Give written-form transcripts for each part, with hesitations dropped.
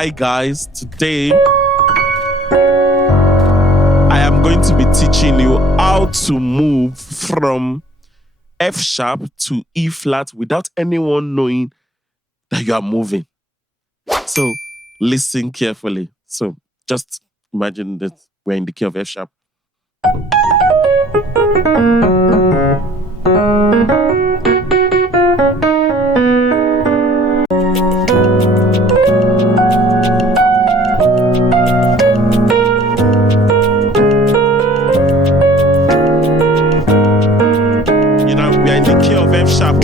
Hi guys, today I am going to be teaching you how to move from F sharp to E flat without anyone knowing that you are moving. So listen carefully. So just imagine that we're in the key of F sharp. We are in the key of F sharp.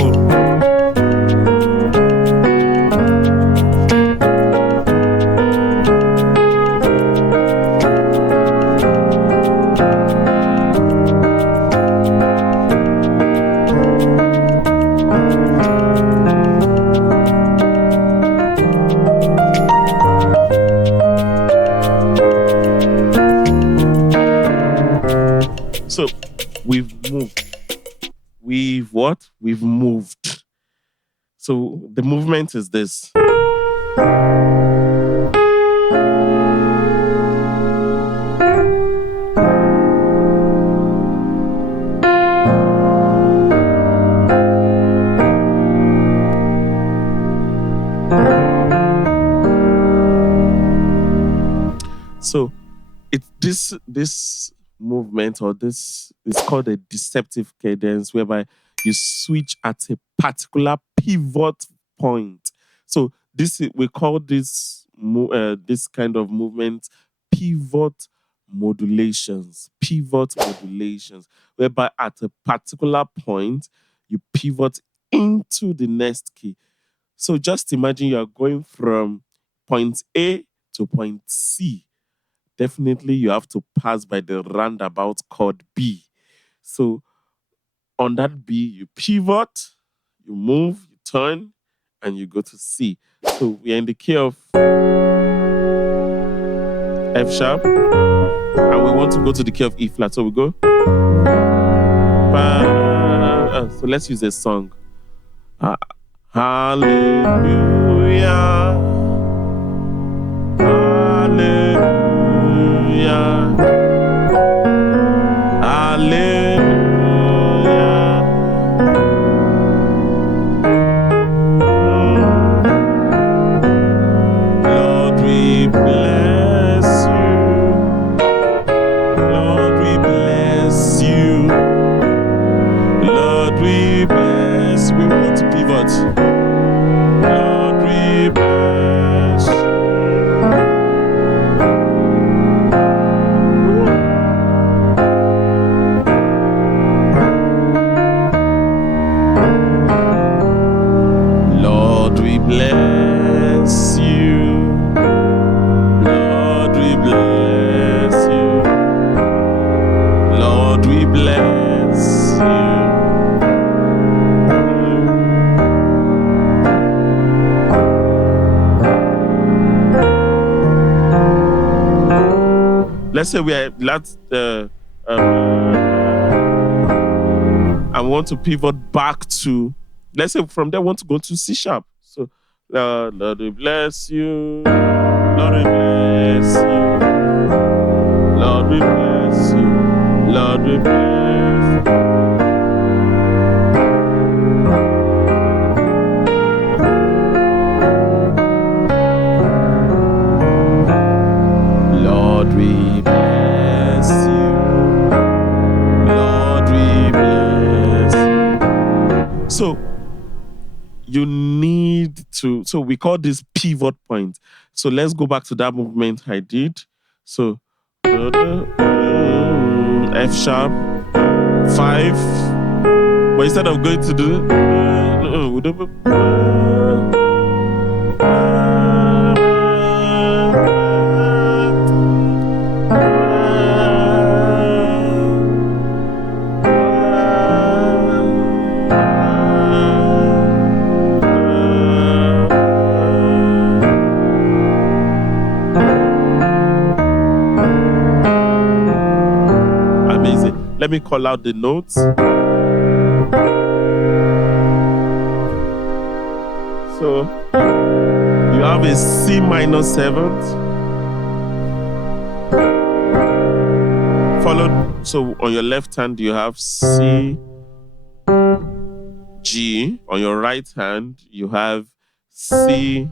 So we've moved. We've what? We've moved. So the movement is this. So it's this movement, or this is called a deceptive cadence, whereby you switch at a particular pivot point. So we call this this kind of movement pivot modulations. Pivot modulations, whereby at a particular point you pivot into the next key. So just imagine you are going from point A to point C. Definitely you have to pass by the roundabout chord B. So on that B, you pivot, you move, you turn, and you go to C. So we are in the key of F sharp, and we want to go to the key of E flat. So we go. So let's use a song. Hallelujah. Hallelujah. Hallelujah. Lord, we bless you. Lord, we bless you. Lord, we bless you. We want to pivot. Lord, we bless you. Lord, we bless you. Lord, we bless you. Lord, we bless you. Let's say we are I want to pivot back to, let's say from there I want to go to C sharp. So Lord, we bless you. Lord, we bless you. Lord, we bless you. Lord, we bless you. Lord, we bless you. Lord, we bless you. So you need to, so we call this pivot point. So let's go back to that movement I did. So F sharp, 5. But instead of going to do amazing. Let me call out the notes. So you have have a C minor seventh, followed. So on your left hand, you have C, G. On your right hand, you have C,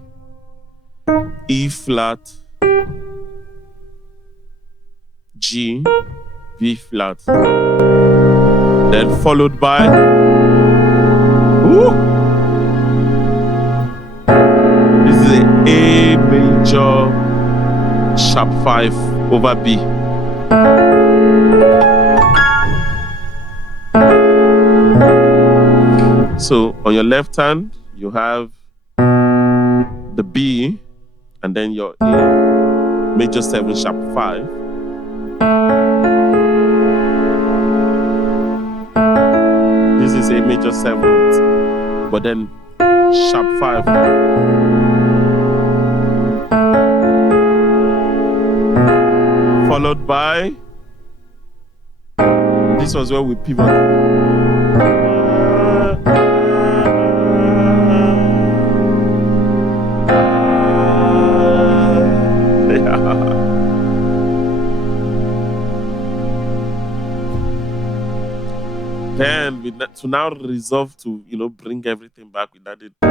E flat, G, B flat. Then followed by this is A major sharp 5 over B. So on your left hand, you have the B and then your A major 7 sharp 5. This is A major 7th, but then sharp 5. Followed by, this was where we pivot. Then we to now resolve to bring everything back, we added this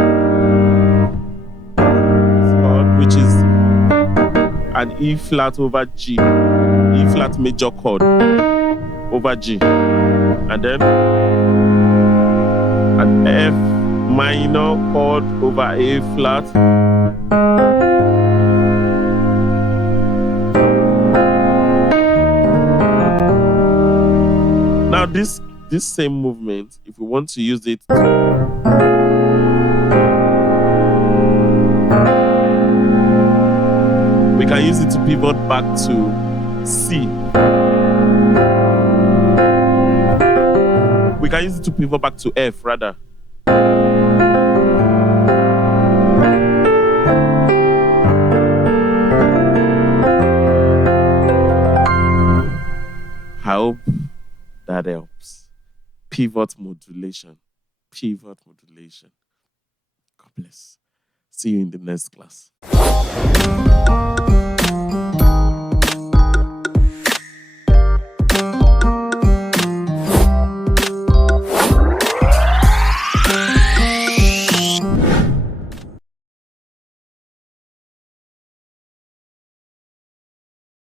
chord, which is an E flat over G, E flat major chord over G, and then an F minor chord over A flat, now this same movement, if we want to use it we can use it to pivot back to C. We can use it to pivot back to F rather. I hope that helps. Pivot modulation. Pivot modulation. God bless. See you in the next class.